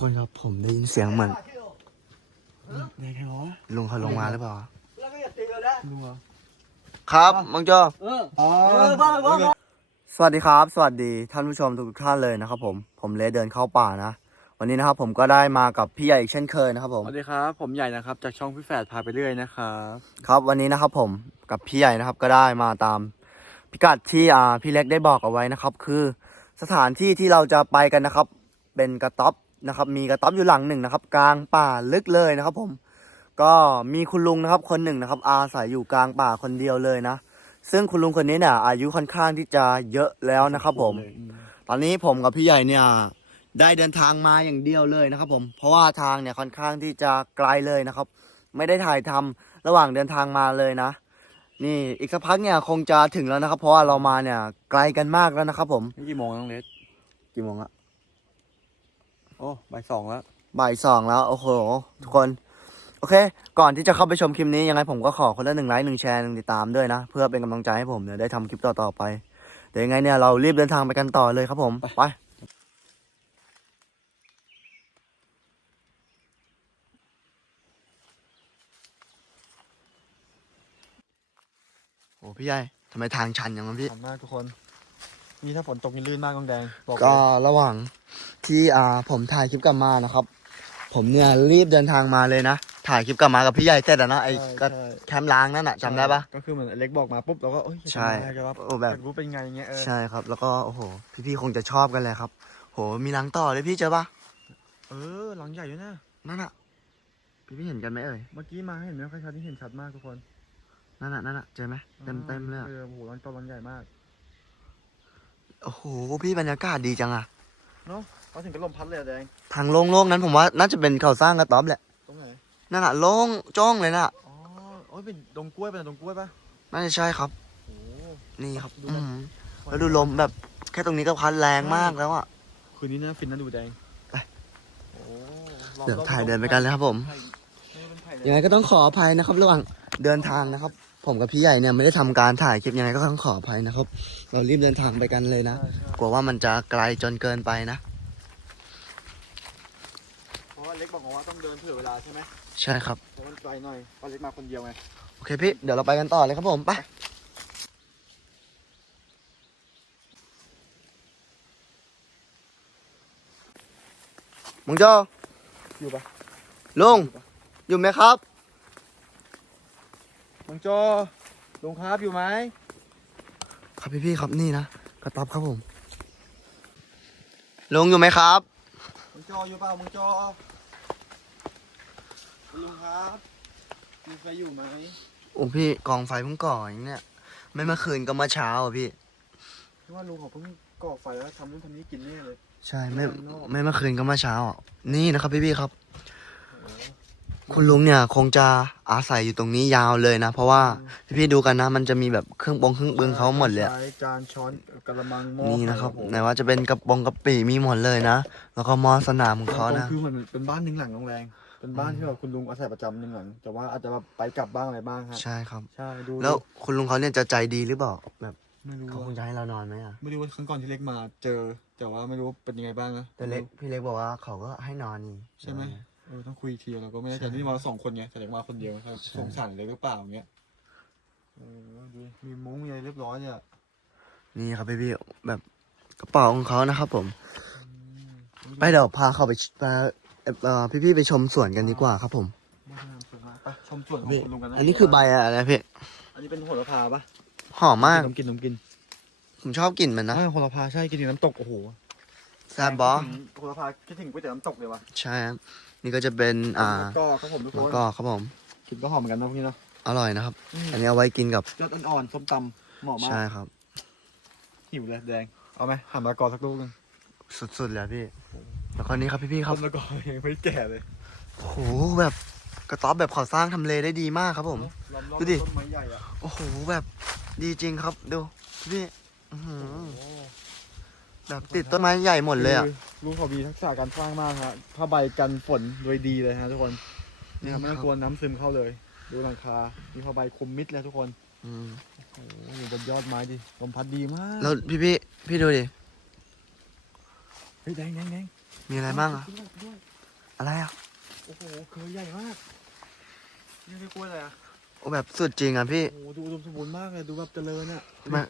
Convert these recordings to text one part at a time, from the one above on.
คนครับผมได้ยินเสียงเหมือนไหนใครวะลุงเขาลงมาหรือเปล่าลุงเหรอครับมังโจเอออ๋อเออบ้าบ้าสวัสดีครับ สวัสดีท่านผู้ชมทุกๆท่านเลยนะครับผมผมเลเดินเข้าป่านะ วันนี้นะครับผมก็ได้มากับพี่ใหญ่อีกเช่นเคยนะครับผม สวัสดีครับ ผมใหญ่นะครับ จากช่องพี่แฝดพาไปเรื่อยนะครับครับวันนี้นะครับผมกับพี่ใหญ่นะครับก็ได้มาตามพิกัดที่อ่าพี่เล็กได้บอกเอาไว้นะครับ คือสถานที่ที่เราจะไปกันนะครับ เป็นกระต๊อบ นะครับ มีกระต๊อบอยู่หลังหนึ่งนะครับ กลางป่าลึกเลยนะครับ ผม ก็มีคุณลุงนะครับ คนหนึ่งนะครับ อาศัยอยู่กลางป่าคนเดียวเลยนะ ซึ่งคุณลุงคนนี้เนี่ยอายุค่อนข้างที่จะเยอะแล้วนะครับ ผม ตอนนี้ผมกับพี่ใหญ่เนี่ย ได้เดินทางมาอย่างเดียวเลยนะครับ ผม เพราะว่าทางเนี่ยค่อนข้างที่จะไกลเลยนะครับ ไม่ได้ถ่ายทำระหว่างเดินทางมาเลยนะ นี่อีกสักพักเนี่ยคงจะถึงแล้วนะครับ เพราะว่าเรามาเนี่ยไกลกันมากแล้วนะครับ ผมนี่กี่โมงน้องเลสกี่โมงอะ โอ้บ่ายสองแล้ว บ่ายสองแล้ว โอ้โห ทุกคน โอเค ก่อนที่จะเข้าไปชมคลิปนี้ยังไงผมก็ขอคนละหนึ่งไลค์หนึ่งแชร์หนึ่งติดตามด้วยนะ เพื่อเป็นกำลังใจให้ผมเนี่ยได้ทำคลิปต่อๆไป เดี๋ยวยังไงเนี่ยเรารีบเดินทางไปกันต่อเลยครับผม ไปโอ้พี่ใหญ่ทำไมทางชันอย่างนั้นพี่ขอบมากทุกคน นี่ถ้าฝนตกนี่ลื่นมากน้องแดงบอกเลยก็ระหว่างที่อ่าผมถ่ายคลิปกลับมานะครับ ผมเนี่ยรีบเดินทางมาเลยนะ ถ่ายคลิปกลับมากับพี่ใหญ่เสร็จแล้วนะไอ้ใช่ก็ใช่แคมป์ล้างนั่นอะจำได้ปะ ก็คือเหมือนเล็กบอกมาปุ๊บเราก็เอ้ยใช่จะทำอะไรกันวะโอ้แบบ อยากรู้เป็นไงเงี้ยเออใช่ครับ แล้วก็โอ้โห พี่ๆคงจะชอบกันเลยครับ โหมีล้างต่อเลยพี่เจอปะเออหลังใหญ่ด้วยนะนั่นอะพี่ๆเห็นกันไหมเอ่ยเมื่อกี้มาเห็นไหมใครชัดที่เห็นชัดมากทุกคนนั่นอะนั่นอะเจอไหมเต็มเต็มๆเลยอะ เออโอ้โหหลังโตหลังใหญ่มาก โอ้โหพี่บรรยากาศดีจังอะเนาะเขาถึงกับลมพัดเลยอะแดง ทางโล่งๆนั้นผมว่าน่าจะเป็นเขาสร้างกระต๊อบแหละตรงไหน นั่นอะโล่งจ้องเลยนะอ๋อโอ้ยเป็นดงกล้วยเป็นดงกล้วยปะน่าจะใช่ครับ โอ้โห นี่ครับดูอืนะมแล้วดูลมแบบแค่ตรงนี้ก็พัดแรงมากแล้วอะ คืนนี้นะฟินนะดูแดงไป โอ้เดี๋ยวถ่ายเดินไปกันเลยครับผม ไผ่เออเป็นไผ่เลยยังไงก็ต้องขออภัยนะครับ ระหว่างเดินทางนะครับ ผมกับพี่ใหญ่เนี่ยไม่ได้ทำการถ่ายคลิปยังไงก็ต้องขออภัยนะครับ เรารีบเดินทางไปกันเลยนะใช่ใช่กลัวว่ามันจะไกลจนเกินไปนะ เพราะว่าเล็กบอกว่าต้องเดินเผื่อเวลาใช่ไหมใช่ครับแต่มันไกลหน่อยเพราะเล็กมาคนเดียวไง โอเคพี่ เดี๋ยวเราไปกันต่อเลยครับผม ไปมงโจอยู่ปะลุงอยู่ไหมครับ มังโจลงครับอยู่ไหม ครับพี่พี่ๆครับนี่นะกระต๊อบครับผมลุงอยู่ไหมครับมังโจอยู่เปล่ามังโจคุณลุงครับมีใครอยู่ไหมโอ้พี่กองไฟเพิ่งก่ออย่างเนี้ยไม่เมื่อคืนก็เมื่อเช้าอะพี่ที่ว่าลุงเขาเพิ่งก่อไฟแล้วทำนู่นทำนี้กินนี่เลย ใช่ไม่ข้างนอกไม่เมื่อคืนก็เมื่อเช้าอะนี่นะครับพี่พี่ๆครับโอ้โห คุณลุงเนี่ยคงจะอาศัยอยู่ตรงนี้ยาวเลยนะ เพราะว่าพี่พี่ๆดูกันนะ มันจะมีแบบเครื่องปงเครื่องปึงเขาหมดเลยอะ ใช้จานช้อนกระมังหม้อนี่นะครับผมไหนว่าจะเป็นกระปงกระปิมีหมดเลยนะ แล้วก็หมอสนามของเขานะ คือมันเป็นบ้านหนึ่งหลังโรงแรง เป็นบ้านที่แบบคุณลุงอาศัยประจำหนึ่งหลัง แต่ว่าอาจจะแบบไปกลับบ้างอะไรบ้างฮะใช่ครับ ใช่ดูแล้วคุณลุงเขาเนี่ยจะใจดีหรือเปล่าแบบไม่รู้เขาคงว่าจะให้เรานอนไหมอะไม่รู้ว่าครั้งก่อนที่เล็กมาเจอ แต่ว่าไม่รู้ว่าเป็นยังไงบ้างนะแต่เล็กพี่เล็กบอกว่าเขาก็ให้นอนนี่ใช่ไหม เออต้องคุยอีกทีเราก็ไม่แน่ใจใช่ที่มาสองคนไงแต่เล็กมาคนเดียวครับใช่ สงสารเล็กหรือเปล่าอย่างเงี้ยเออดูมีมุ้งมีอะไรเรียบร้อยเนี่ยนี่ครับพี่พี่ๆแบบกระเป๋าของเขานะครับผม ไปเดี๋ยวพาเขาไปไปเอ่อพี่พี่ๆไปชมสวนกันดีกว่าครับผมบ้านน้ำสวยมากไปชมสวนของพี่คุณลุงกันนะอันนี้คือใบอะไรนะพี่อันนี้เป็นโหระพาปะหอมมากน้ำกินน้ำกินผมชอบกลิ่นมันนะ ใช่โหระพาใช่กินกับน้ำตกโอ้โหแซ่บบอคิดถึงโหระพาคิดถึงก๋วยเตี๋ยวน้ำตกเลยวะใช่ครับนี่ก็จะเป็นอ่าก็ครับผมทุกคมะนกอกครับผมกินก็หอมเหมือนกันนะพวกนี้เนาะอร่อยนะครับ อืมอันนี้เอาไว้กินกับยอดอ่อนๆส้มตำเหมาะมาใช่กครับ หิวเลยแดง เอาไหมหั่นมะละกอสักลูกหนึงสุดๆเลยอะพี่แล้วก็นี่ครับพี่ๆครับมะละกอยังไม่แก่เลยโอ้โหแบบกระต๊อบแบบเขาสร้างทำเลได้ดีมากครับผม ล้อมรอบดูดิ ต้นไม้ใหญ่อะโอ้โหแบบดีจริงครับดูพี่อื้อหือโอ้ แบบติดต้นไม้ใหญ่หมดเลยอะคือลุงเขามีทักษะการสร้างมากฮะผ้าใบกันฝนโดยดีเลยฮะทุกคนนี่ครับไม่ต้องกลัวน้ำซึมเข้าเลย ดูหลังคา มีผ้าใบคลุมมิดเลยทุกคน อืมโอ้โหอยู่บนยอดไม้ดิลมพัดดีมากแล้วพี่พี่ๆพี่ดูดิ เฮ้ยแดงแดงแดงมีอะไรบ้างอะด้วยด้วยอะไรอะโอ้โหเคยใหญ่มากนี่ไม่กล้วยอะไรอะ โอ้แบบสุดจริงอะพี่ โอ้โหดูอุดมสมบูรณ์มากเลย ดูแบบเจริญอะมา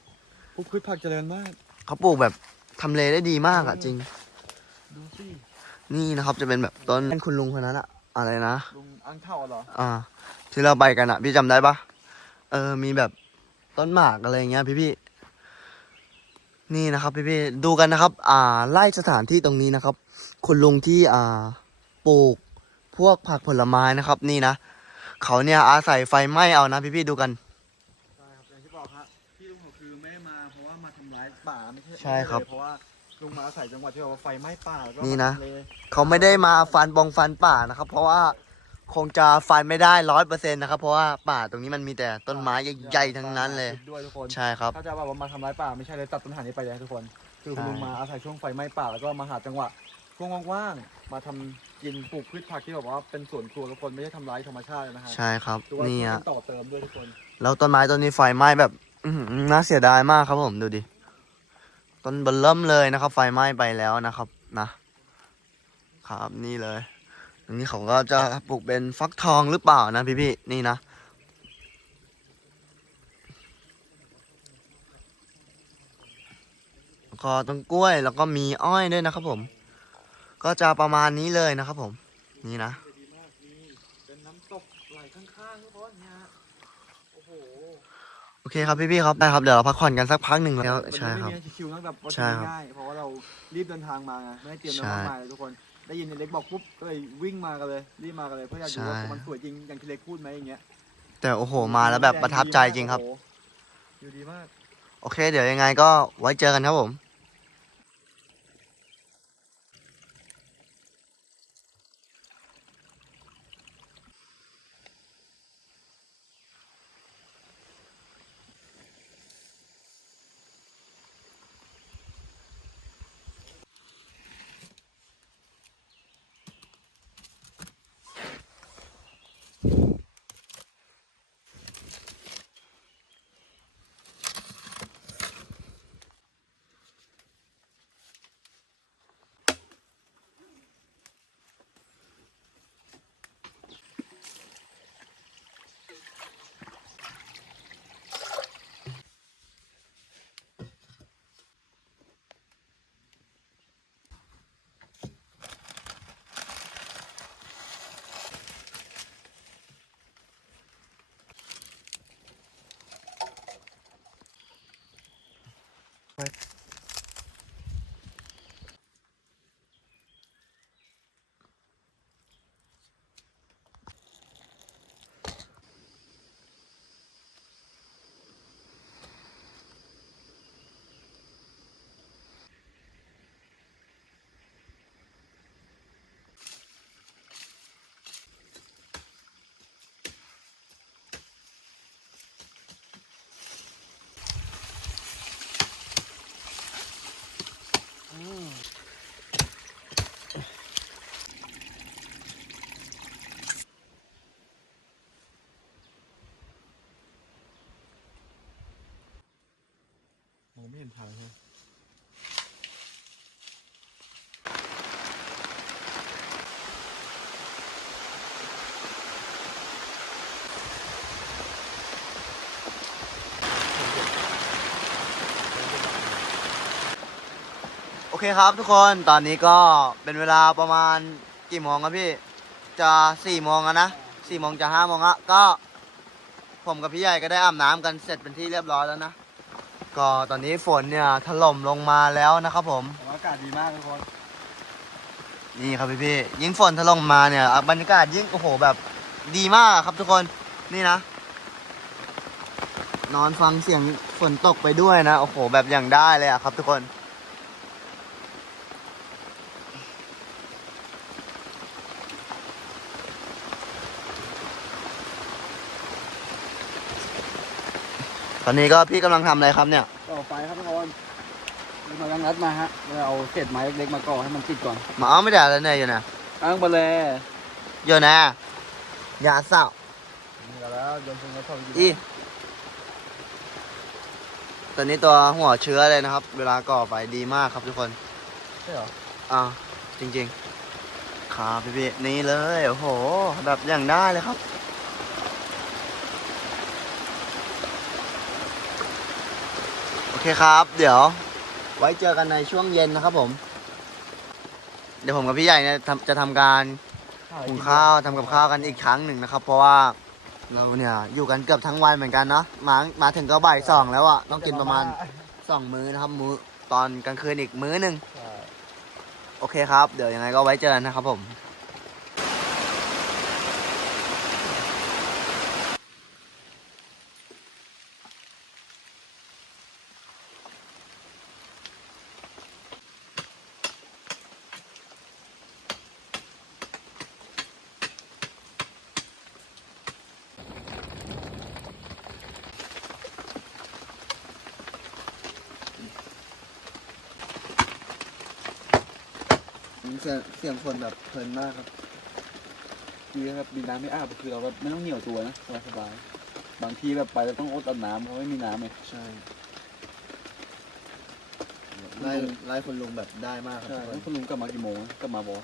พวกพืชผักเจริญมาก เขาปลูกแบบ ทำเลได้ดีมากอะจริง ดูสินี่นะครับจะเป็นแบบต้นคุณลุงคนนั้นอะอะไรนะ ลุงอังเท่าเหรอ อ่า ที่เราไปกันอะพี่จำได้ปะเออ มีแบบต้นหมากอะไรอย่างเงี้ยพี่พี่ๆนี่นะครับ พี่พี่ๆดูกันนะครับ อ่าไล่สถานที่ตรงนี้นะครับ คุณลุงที่อ่าปลูกพวกผักผลไม้นะครับ นี่นะเขาเนี่ยอาศัยไฟไหม้เอานะ พี่พี่ๆดูกัน ใช่ใช่ครับไม่ได้เลยเพราะว่าลุงมาอาศัยจังหวัดที่แบบว่าไฟไหม้ป่าแล้วก็นี่นะมาทำเลเขาไม่ได้มาฟันบงฟันป่านะครับ เพราะว่าคงจะฟันไม่ได้ร้อยเปอร์เซ็นต์นะครับ เพราะว่าป่าตรงนี้มันมีแต่ต้นไม้ใหญ่ๆทั้งนั้นเลย ด้วยทุกคนใช่ครับ ถ้าจะแบบว่ามาทำร้ายป่าไม่ใช่เลยตัดต้นหานี้ไปเลยทุกคน คือใช่ ลุงมาอาศัยช่วงไฟไหม้ป่าแล้วก็มาหาจังหวะช่วงว่างๆมาทำกินปลูกพืชผักที่แบบว่าเป็นสวนครัวทุกคนไม่ใช่ทำร้ายธรรมชาตินะฮะใช่ครับดูว่านี่ช่วยฮะกันต่อเติมด้วยทุกคน แล้วต้นไม้ต้นนี้ไฟไหม้แบบ อื้อหือน่าเสียดายมากครับผมดูดิ ต้นเบลเริ่มเลยนะครับ ไฟไหม้ไปแล้วนะครับนะครับนี่เลยอันนี้เขาก็จะปลูกเป็นฟักทองหรือเปล่านะพี่ๆนี่นะก็ต้นกล้วยแล้วก็มีอ้อยด้วยนะครับผม ก็จะประมาณนี้เลยนะครับผม นี่นะ จะดีมากนี่เป็นน้ำตกไหลข้างๆทุกคนเนี่ยฮะโอ้โห โอ เคครับพี่ๆครับได้ครับเดี๋ยวเราพักผ่อนกันสักพักหนึ่งแล้วใช่ครับ มันไม่มีชิวๆนะแบบว่าใช่ครับง่ายๆเพราะว่าเรารีบเดินทางมาไงไม่ได้เตรียมใช่น้ำมากมายเลยทุกคน ได้ยินในเล็กบอกปุ๊บก็เลยวิ่งมากันเลยรีบมากันเลยเพื่ออยากดูว่าใช่ มันสวยจริงอย่างที่เล็กพูดไหมอย่างเงี้ยแต่โอ้โหมาแล้วแบบประทับใจจริงครับโอ้โหอยู่ดีมาก โอเค เดี๋ยวยังไงก็ไว้เจอกันครับผม เห็นทางเลยโอเคครับทุกคนตอนนี้ก็เป็นเวลาประมาณกี่โมงครับพี่ จะสี่โมงแล้วนะสี่โมงจะห้าโมงละก็ ผมกับพี่ใหญ่ก็ได้อาบน้ำกันเสร็จเป็นที่เรียบร้อยแล้วนะ ก็ตอนนี้ฝนเนี่ยถล่มลงมาแล้วนะครับผมแต่ว่าอากาศดีมากทุกคนนี่ครับพี่พี่ๆยิ่งฝนถล่มมาเนี่ยอะบรรยากาศยิ่งโอ้โหแบบดีมากครับทุกคนนี่นะ นอนฟังเสียงฝนตกไปด้วยนะโอ้โหแบบอย่างได้เลยอะครับทุกคน อนนี้ก็พี่กำลังทำอะไรครับเนี่ย ต่อไฟครับทุกคนมากังัดมาฮะเราเอาเศษไม้เล็กๆมาก่อให้มันติดก่อนมาเอาไม่ได้แล้วเนี่ยอยู่นะอ้างไปเลยอยู่นะอย่าเศร้านี่ก็แล้วโยนทิ้งไว้ทำกินอีตอนนี้ตัวหัวเชื้อเลยนะครับ เวลาก่อไฟดีมากครับทุกคน ใช่เหรออ่าจริงๆครับพี่พี่นี่เลย โอ้โห แบบอย่างได้เลยครับ อเคครับ เดี๋ยว ไว้เจอกันในช่วงเย็นนะครับผม เดี๋ยวผมกับพี่ใหญ่เนี่ยทำจะทำการหุงข้าวทำกับข้าวกันอีกครั้งหนึ่งนะครับ เพราะว่าเราเนี่ยอยู่กันเกือบทั้งวันเหมือนกันเนาะมามาถึงก็บ่ายสองแล้วอะต้องกินประมาณสองมื้อนะครับมื้อตอนกลางคืนอีกมื้อหนึ่งใช่โอเคครับ เดี๋ยวยังไงก็ไว้เจอกันนะครับผม เสียงเสียงคนแบบเพลินมากครับดีครับดีน้ำไม่อาบคือเราแบบไม่ต้องเหนียวตัวนะสบายสบายๆบางทีแบบไปเราต้องอดเอาน้ำเพราะไม่มีน้ำไงใช่ไล่ไล่คนลุงแบบได้มากคใช่รับแล้วคุณลุงกลับมากี่โมงนะกลับมาบอ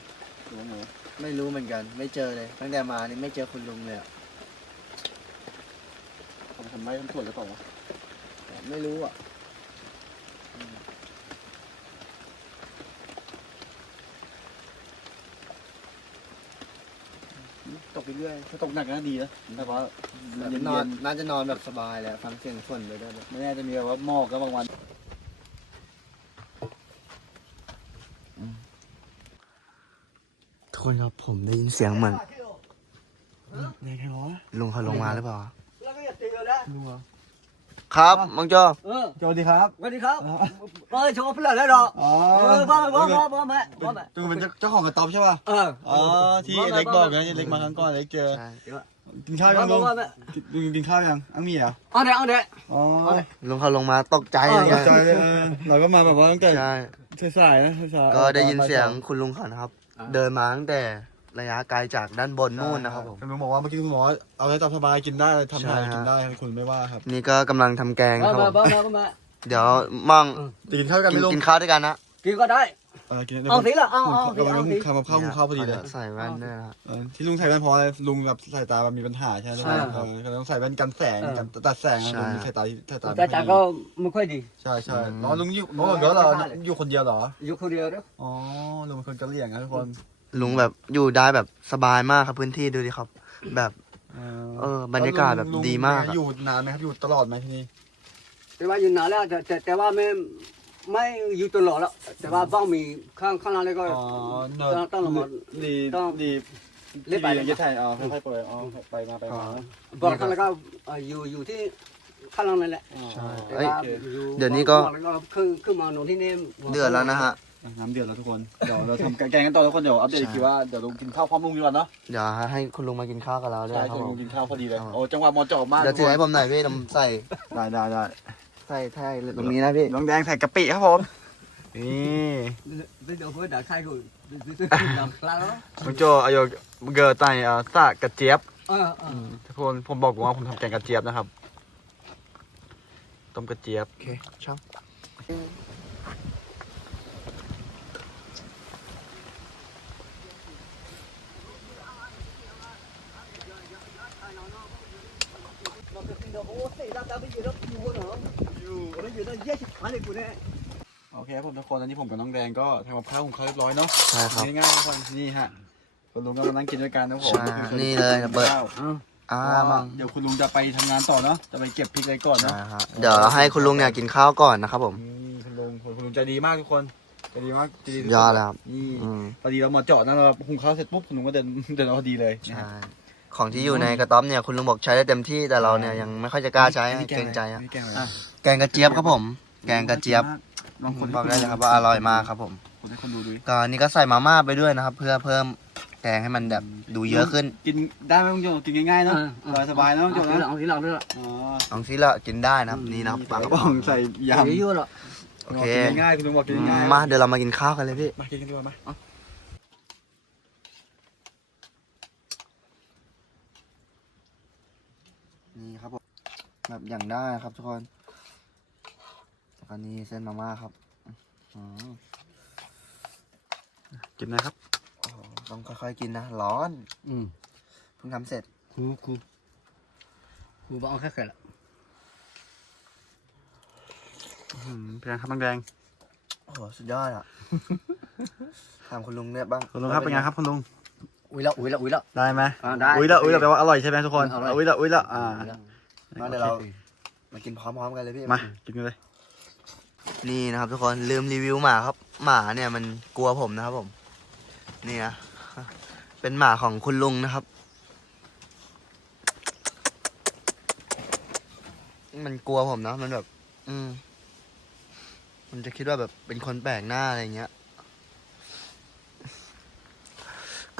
หรือว่าไงไม่รู้เหมือนกัน ไม่เจอเลย ตั้งแต่มานี่ไม่เจอคุณลุงเลยอะทำทำไมทำสวนหรือเปล่าวะไม่รู้อะ ไปเรื่อยถ้าตกหนักก็ดีนะแต่ว่าแบบเย็นนอนน่าจะนอนแบบสบายแหละฟังเสียงฝนไปด้วยแบบๆไม่แน่จะมีแบบว่าหมอกก็บางวัน ทุกคนครับผมได้ยินเสียงเหมือน ในแค่ร้อลุงเขาลงมาหรือเปล่า ลุงเหรอ ครับมังโจเออสวัสดีครับ สวัสดีครับเออโชว์เพื่อนแล้วดอกอ๋อเออพ่อพ่อพ่อพ่อแม่พ่อแม่จุงเป็นเจ้าของกระต๊อบใช่ป่ะเอออ๋อที่เล็กบอกนะเล็กมาครั้งก่อนเล็กเจอใช่กินข้าวพ่ยัองลุงพ่อแม่ลุงกินข้าวยังอังมีเหรอเอาเด็กเอาเด็กอ๋อลุงเขาลงมาตกใจเลยตกใจเลยเออเราก็มาแบบว่าตั้งแต่ใช่สายๆนะสายๆก็ได้ยินเสียงคุณลุงเขานะครับ เดินมาตั้งแต่ ระยะไกลจากด้านบนนู่นนะครับผมคุณลุงบอกว่าเมื่อกี้คุณหมอเอาได้ตามสบายกินได้ทำได้ใช่ฮะกินได้คุณไม่ว่าครับ นี่ก็กำลังทำแกงพ่คอรับแม่ผมพ่อแม่พ่อแม่เดี๋ยวมั่งจะกินข้าวกันกิไหนมลุงกินข้าวด้วยกันนะ กินก็ได้ เออกินเอาสิล่ะเอาเอากำลังเอาสิทำกับข้าวหุงข้าวพอดีเลยใส่แว่นด้วยนะเออที่ลุงใส่แว่นเพราะอะไรลุงแบบสายตาแบบมีปัญหาใช่ไหมใช่เออก็ต้องใส่แว่นกันแสงกันตัดแสงนะลุงมีสายตาที่สายตาแต่จ่าก็ไม่ค่อยดี ใช่ใช่แล้วลุงอยู่น้องเดี๋ยวเหรออยู่คนเดียวเหรอ อยู่คนเดียวเด้ออ๋อลุงเป็นคนกะเหรี่ยงนะทุกคน ลุงแบบอยู่ได้แบบสบายมากครับพื้นที่ดูดิครับ แบบเอเออบรรยากาศแบบดีมากอะ อยู่นานไหมครับอยู่ตลอดไหมที่นี่แต่ว่าอยู่นานแล้วแต่แต่แต่ว่าไม่ไม่อยู่ตลอดแล้ว แต่ว่าบ้างมีข้างข้างล่างนี่ก็อ๋อเนต้องต้องลงมา ดีต้องดีเล่นไปดียึดไทยอ๋อค่อยๆเปิดอ๋อไปมาไปมาบอกข้างล่างก็เอ่ออยู่อยู่ที่ข้างล่างนั่นแหละใช่แต่ว่าอยู่เดี๋ยวนี้ก็ขึ้นขึ้นมานอนที่นี่เดือดแล้วนะฮะ น้ำเดือดแล้วทุกคน เดี๋ยวเราทำแกงกันต่อทุกคนเดี๋ยวอัปเดตอีกทีว่าเดี๋ยวลุงกินข้าวพร้อมลุงดีกว่าเนาะเดี๋ยวให้คุณลุงมากินข้าวกับเราด้วยใช่ครับชวนผลุมงกินข้าวพอดีเลยครับโอ้จังหวะเหมอเจาะมากเดี๋ยวถือให้ผมหน่อยพี่ผมใส่ได้ได้ได้ใส่ไทยตรงนี้นะพี่น้องแดงใส่กะปิครับผมนี่ bây giờ với đã khai rồi làm la đó ลุงโจอายุเกิดในอ่าสะกระเจี๊ยบ ờ ờ ทุกคนผมบอกว่าผมทำแกงกระเจี๊ยบนะครับต้มกระเจี๊ยบโอเคช่าง โอเคครับผมทุกคนอันนี้ผมกับน้องแดงก็ทำกับข้าวของเขาเรียบร้อยเนาะใช่ครับ ง่ายๆทุกคนนี่ฮะคุณลุงก็มานั่งกินด้วยกันนะผมใช่นี่เลยเปิด ข้าวอ่าเพราะว่ามั่งเดี๋ยวคุณลุงจะไปทำงานต่อเนาะจะไปเก็บพริกอะไรก่อนเนาะใช่ครับเดี๋ยวให้คุณลุงเนี่ยกินข้าวก่อนนะครับผม นี่คุณลุงคุณลุงใจดีมากทุกคนใจดีมากใจดีทุกคนยอดเลยครับ นี่อืมพอดีเรามาเจาะนะเราหุงข้าวเสร็จปุ๊บคุณลุงก็เดิน เดินเอาพอดีเลยนะใช่ ฮะของที่อยู่ในกระต๊อบเนี่ยคุณลุงบอกใช้ได้เต็มที่แต่เราเนี่ยยังไม่ค่อยจะกล้าใช้นี่เกรงใจอะนี่แกงอะไรอะแกงกระเจี๊ยบครับผม แกงกระเจี๊ยบลองคนบอกได้เลยครับว่าอร่อยมากครับผมคนให้คนดูดูดิก็อันนี่ก็ใส่มาม่าไปด้วยนะครับ เพื่อเพิ่มแกงให้มันแบบดูเยอะขึ้น กินได้ไหมลุงโจกินง่ายๆเนาะสบายๆเนาะลุงโจ ông เนาะ ông chỉ làm nữa อ๋อลองซิละกินได้นะครับนี่นะครับปลากระป๋องใส่ยำ để vô rồi โอเคกินง่ายๆคุณลุงบอกกินง่ายๆมาเดี๋ยวเรามากินข้าวกันเลยพี่มากินกันดีกว่ามานี่ครับผมแบบอย่างได้ครับทุกคน แล้วก็นี่เส้นมาม่าครับอืมกินนะครับ โอ้โหต้องค่อยๆกินนะ ร้อน อืมเพิ่งทำเสร็จ ครูครูครูบอกแค่แค่ละอื้อหือเป็นไงครับบางแดงโอ้โห สุดยอดอะ ถามคุณลุงเนี่ยบ้างคุณลุงครับเป็นไงครับคุณลุงอุ้ยละอุ้ยละอุ้ยละได้ไหมอ่าได้อุ้ยละอุ้ยละแปลว่าอร่อยใช่ไหมทุกคนอร่อย อุ้ยละอุ้ยละอ่ามาเดี๋ยวเรา มากินพร้อมๆกันเลยพี่ มากินกันเลย นี่นะครับ ทุกคนลืมรีวิวหมาครับ หมาเนี่ยมันกลัวผมนะครับ ผม นี่นะเป็นหมาของคุณลุงนะครับ มันกลัวผมนะมันแบบ อืม มันจะคิดว่าแบบเป็นคนแปลกหน้าอะไรเงี้ย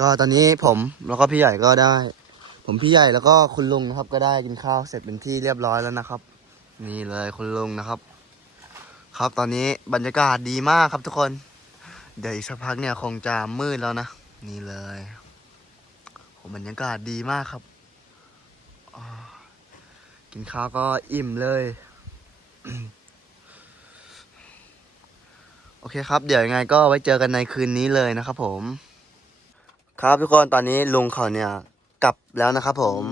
ก็ตอนนี้ผมแล้วก็พี่ใหญ่ก็ได้ ผมพี่ใหญ่แล้วก็คุณลุงนะครับ ก็ได้กินข้าวเสร็จเป็นที่เรียบร้อยแล้วนะครับ นี่เลยคุณลุงนะครับ ครับตอนนี้บรรยากาศดีมากครับทุกคน เดี๋ยวอีกสักพักเนี่ยคงจะมืดแล้วนะ นี่เลยโหบรรยากาศดีมากครับอ่ากินข้าวก็อิ่มเลย โอเคครับ เดี๋ยวยังไงก็ไว้เจอกันในคืนนี้เลยนะครับผม ครับทุกคนตอนนี้ลุงเขาเนี่ยกลับแล้วนะครับผม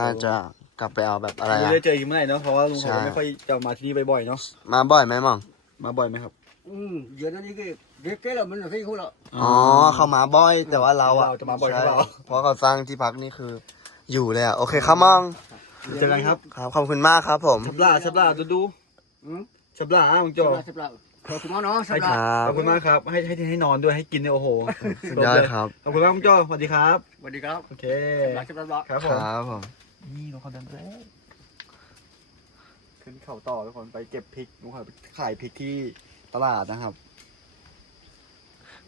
น่าจะ กลับไปเอาแบบอะไรไม่อะ ได้เจออีกเมื่อไหร่เนาะเพราะว่าลุงเขาใช่ก็ไม่ค่อยจะมาที่นี่บ่อยๆเนาะมาบ่อยไหมหมอง มาบ่อยไหมครับ อืมเดี๋ยวนั้นนี่ก็เด็กแก่แล้วมันไม่คุ้นละอ๋อเขามาบ่อยแต่ว่าเราอะเราจะมาบ่อยหรือเปล่าใช่เพราะเขาสร้างที่พักนี่คือ อยู่เลยอะโอเคครับมองเจอกันครับครับขอบคุณมากครับ ผมชับลาชับลาดูดูอืมชับลาอะมึงโจสับละสับละขอบคุณมากเนาะสัใช่บคละรับขอบคุณมากครับ ให้ให้ให้นอนด้วยให้กินเนี่ยโอ้โหสุดยอดครับขอบคุณมากมึงโจสวัสดีครับ สวัสดีครับโอเค สับละสับละครับผคม รับผม นี่ลุงเขาเดินไปขึ้นเขาต่อทุกคนไปเก็บพริกลุงเขาไปขายพริกที่ตลาดนะครับ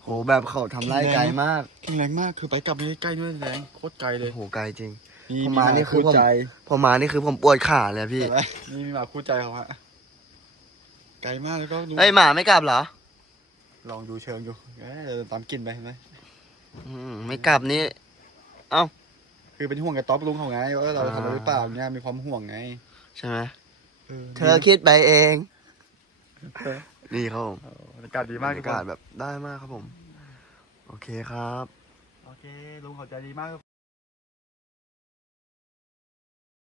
โหแบบเขาทำไร่ไกลมากแข็งแรงมากคือไปกลับไม่ได้ใกล้ด้วยแรงโคตรไกลเลยโหไกลจริงนี่ผมมีมาหมานี่คือคู่ผมใจพอมานี่คือผมปวดขาเลยอะพี่เห็นไหมนี่มีหมาคู่ใจเขาฮะไกลมากแล้วก็ดูเอ้ยหมาไม่กลับเหรอ ลองดูเชิงดูเอ้ยเดี๋ยวตามกลินไปเห็นไหมอืมไม่กลับนี่ คือเป็นห่วงกับต๊อบลุงเขาไงว่าเราอ่าทำอะไรหรือเปล่าเนี่ยมีความห่วงไงใช่ไหมเออเธอคิดไปเองเออนี่ครับผมเออบรรยากาศดีมากบรรยากาศแบบได้มากครับผม โอเคครับ โอเคลุงเขาใจดีมาก